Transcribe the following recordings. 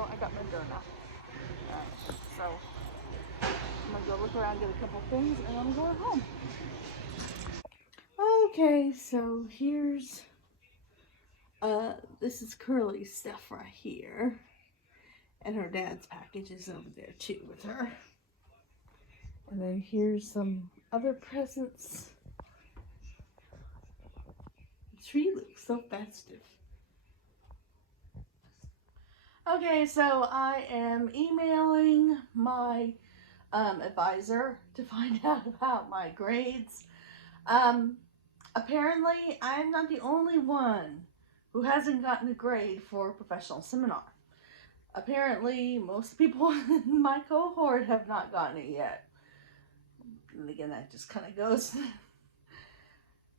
so I got Moderna. So I'm gonna go look around, get a couple things, and I'm going home. Okay, so here's this is Curly's stuff right here, and her dad's package is over there too with her. And then here's some other presents. The tree looks so festive. Okay, so I am emailing my advisor to find out about my grades. Apparently, I'm not the only one who hasn't gotten a grade for professional seminar. Apparently, most people in my cohort have not gotten it yet. And again, that just kind of goes,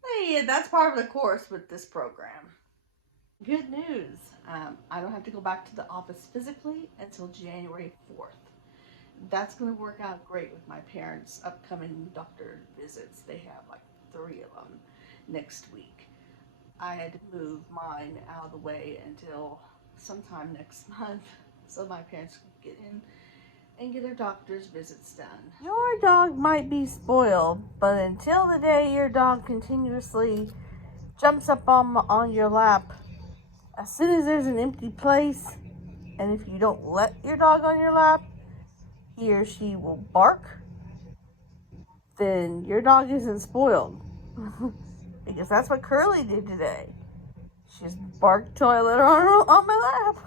hey, that's part of the course with this program. Good news. I don't have to go back to the office physically until January 4th. That's going to work out great with my parents' upcoming doctor visits. They have like 3 of them next week. I had to move mine out of the way until sometime next month so my parents could get in and get their doctor's visits done. Your dog might be spoiled, but until the day your dog continuously jumps up on your lap, as soon as there's an empty place, and if you don't let your dog on your lap, he or she will bark, then your dog isn't spoiled. Because that's what Curly did today. She just barked till I let her on my lap.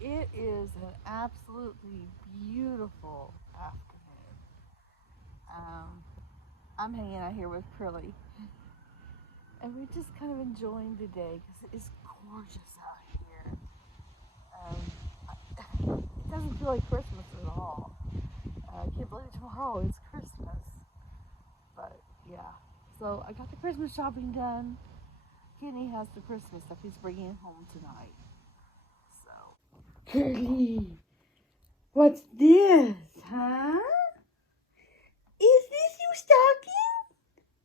It is an absolutely beautiful afternoon. I'm hanging out here with Curly, and we're just kind of enjoying the day because it is gorgeous out here. It doesn't feel like Christmas at all. I can't believe tomorrow is Christmas. But yeah, so I got the Christmas shopping done. Kenny has the Christmas stuff he's bringing home tonight. So, Curly, what's this, huh? Is this your stocking?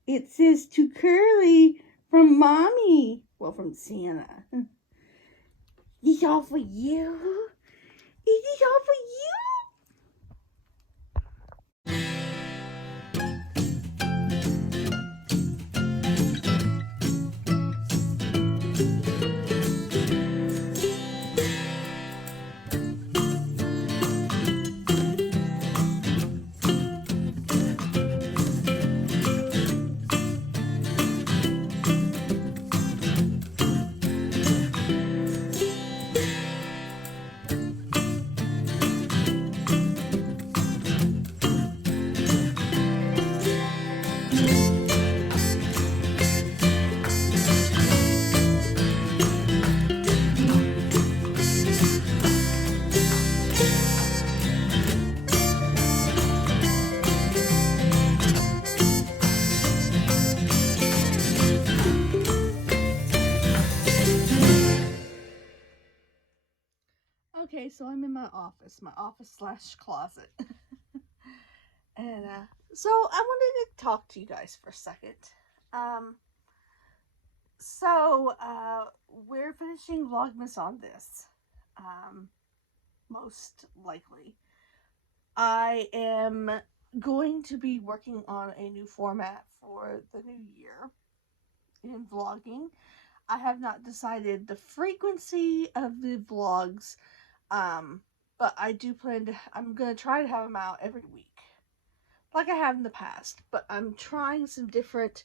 It says to Curly from Mommy. Well, from Santa. Is this all for you? Is this all for you? Okay, so I'm in my office slash closet. And so I wanted to talk to you guys for a second. We're finishing Vlogmas on this. Most likely. I am going to be working on a new format for the new year in vlogging. I have not decided the frequency of the vlogs, but I do plan to, I'm going to try to have them out every week, like I have in the past, but I'm trying some different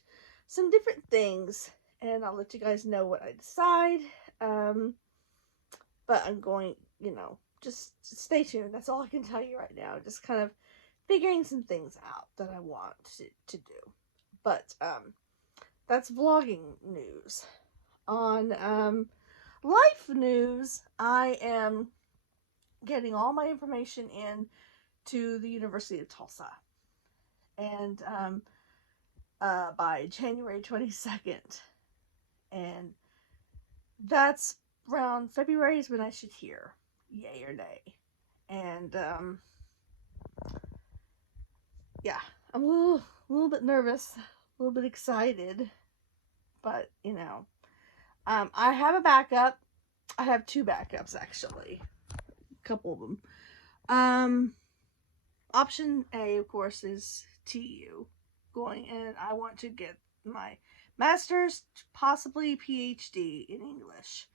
things, and I'll let you guys know what I decide, but I'm going, just stay tuned. That's all I can tell you right now. Just kind of figuring some things out that I want to do. But that's vlogging news. On life news, I am getting all my information in to the University of Tulsa. And by January 22nd. And that's around February is when I should hear yay or nay. And yeah, I'm a little bit nervous, a little bit excited, but I have a backup. I have two backups actually, a couple of them. Um, Option A, of course, is TU, going, and I want to get my master's, possibly PhD in English.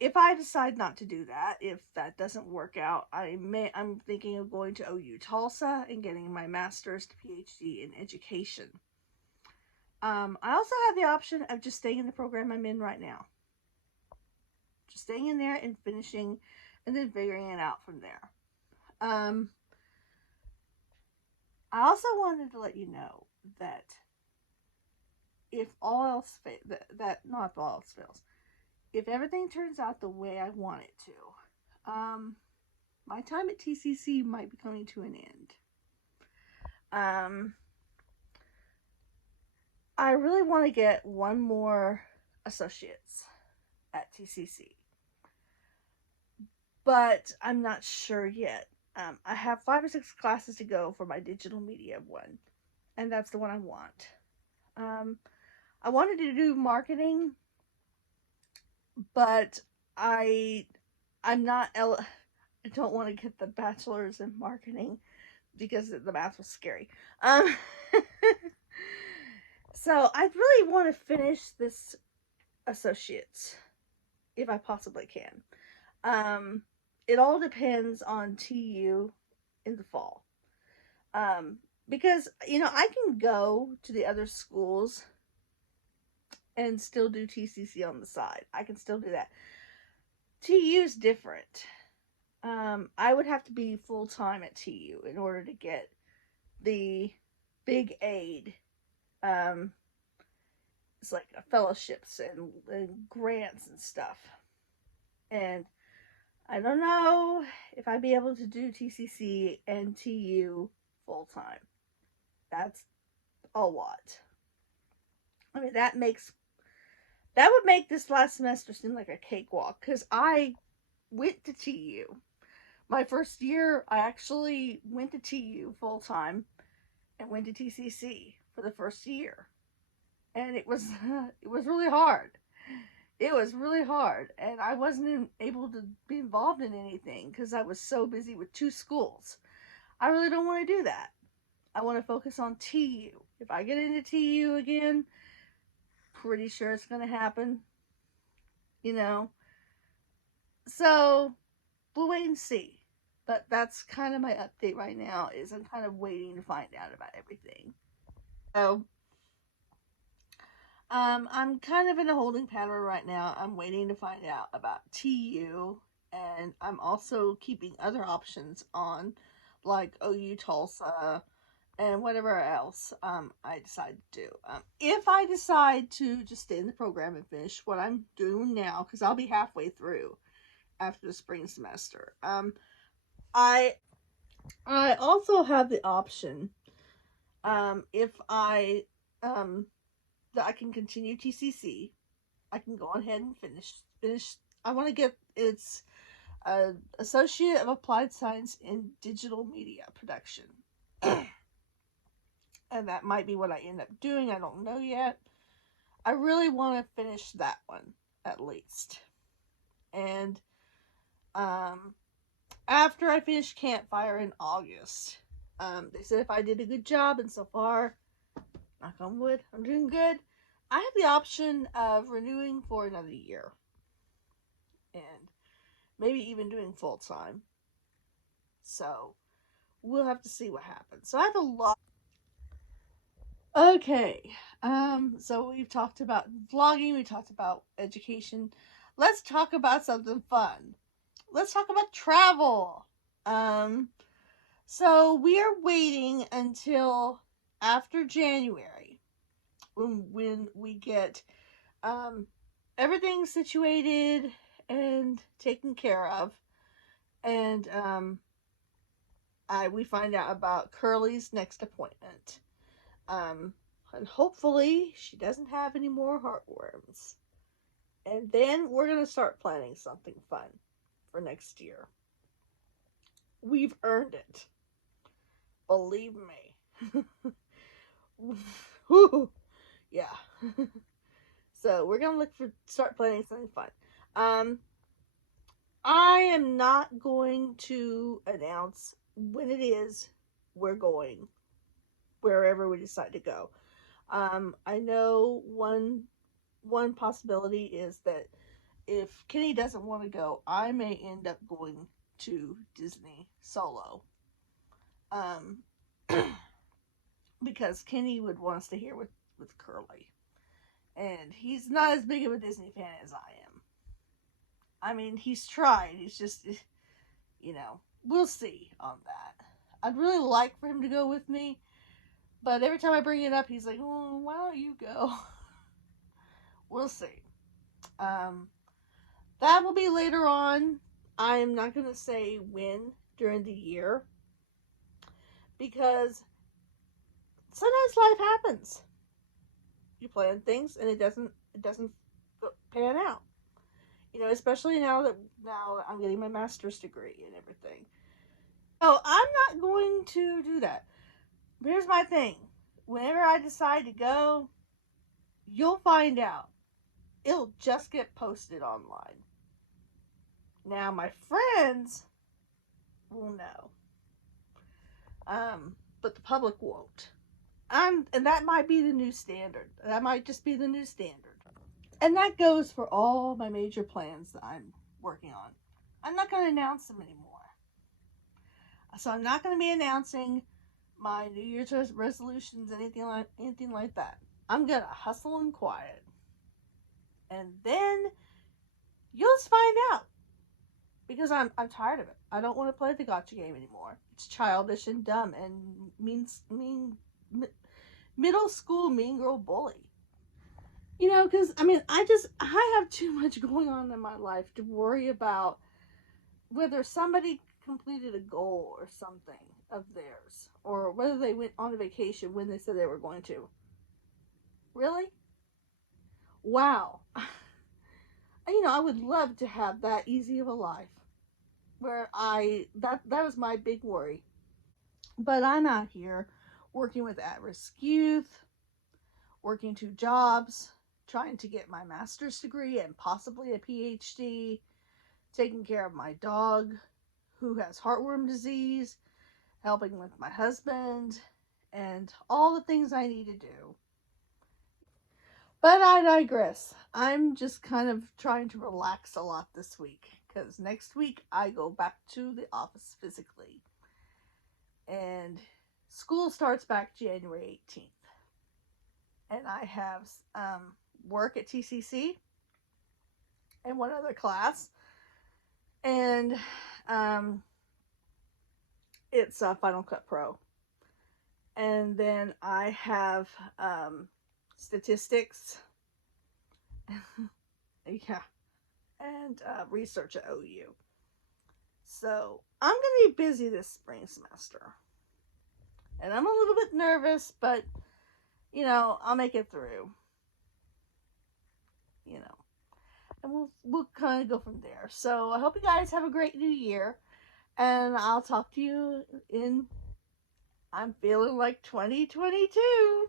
If I decide not to do that, if that doesn't work out, I'm thinking of going to OU Tulsa and getting my master's to PhD in education. I also have the option of just staying in the program I'm in right now, just staying in there and finishing, and then figuring it out from there. I also wanted to let you know that if all else not if all else fails, if everything turns out the way I want it to, my time at TCC might be coming to an end. I really want to get one more associate's at TCC, but I'm not sure yet. I have 5 or 6 classes to go for my digital media one, and that's the one I want. I wanted to do marketing, but I'm not I don't want to get the bachelor's in marketing because the math was scary. So I really want to finish this associates if I possibly can. It all depends on TU in the fall. Because I can go to the other schools and still do TCC on the side. I can still do that. TU is different. I would have to be full time at TU in order to get the big aid. It's like fellowships and grants and stuff. And I don't know if I'd be able to do TCC and TU full time. That's a lot. I mean, that would make this last semester seem like a cakewalk, because I went to TU. My first year, I actually went to TU full time and went to TCC for the first year, and it was really hard. It was really hard, and I wasn't able to be involved in anything because I was so busy with 2 schools. I really don't want to do that. I want to focus on TU. If I get into TU again, pretty sure it's going to happen. So we'll wait and see. But that's kind of my update right now, is I'm kind of waiting to find out about everything. So I'm kind of in a holding pattern right now. I'm waiting to find out about TU, and I'm also keeping other options on, like OU Tulsa and whatever else I decide to do. If I decide to just stay in the program and finish what I'm doing now, because I'll be halfway through after the spring semester, I also have the option, if I that I can continue TCC. I can go ahead and finish. I want to get its Associate of Applied Science in Digital Media Production. And that might be what I end up doing. I don't know yet. I really want to finish that one, at least. And after I finish Campfire in August, they said if I did a good job, and so far, knock on wood, I'm doing good, I have the option of renewing for another year. And maybe even doing full time. So we'll have to see what happens. So I have a lot. Okay. So we've talked about vlogging, we talked about education. Let's talk about something fun. Let's talk about travel. So we are waiting until after January when we get everything situated and taken care of, and we find out about Curly's next appointment. And hopefully she doesn't have any more heartworms. And then we're going to start planning something fun for next year. We've earned it. Believe me. Whew. Yeah. So we're going to start planning something fun. Um, I am not going to announce when it is we're going wherever we decide to go. I know one possibility is that if Kenny doesn't want to go, I may end up going to Disney solo. Um, because Kenny would want us to hear with Curly, and he's not as big of a Disney fan as I am. I mean, he's tried. He's just, we'll see on that. I'd really like for him to go with me, but every time I bring it up, he's like, "Oh, why don't you go?" We'll see. Um, that will be later on. I'm not going to say when during the year because sometimes life happens. You plan things and it doesn't pan out. Especially now that I'm getting my master's degree and everything. So I'm not going to do that. Here's my thing. Whenever I decide to go, you'll find out. It'll just get posted online. Now my friends will know. But the public won't. And that might be the new standard. That might just be the new standard. And that goes for all my major plans that I'm working on. I'm not going to announce them anymore. So I'm not going to be announcing my New Year's resolutions, anything like that. I'm going to hustle and quiet. And then you'll just find out. Because I'm tired of it. I don't want to play the gotcha game anymore. It's childish and dumb and middle school mean girl bully. Because I have too much going on in my life to worry about whether somebody completed a goal or something of theirs, or whether they went on a vacation when they said they were going to. Really? Wow. I would love to have that easy of a life where that was my big worry. But I'm out here working with at-risk youth, working 2 jobs, trying to get my master's degree and possibly a PhD, taking care of my dog who has heartworm disease, helping with my husband, and all the things I need to do. But I digress. I'm just kind of trying to relax a lot this week because next week I go back to the office physically. And school starts back January 18th. And I have work at TCC and one other class. And it's Final Cut Pro. And then I have statistics. Yeah. And research at OU. So I'm going to be busy this spring semester. And I'm a little bit nervous, but, I'll make it through. And we'll kind of go from there. So I hope you guys have a great new year. And I'll talk to you I'm feeling like 2022.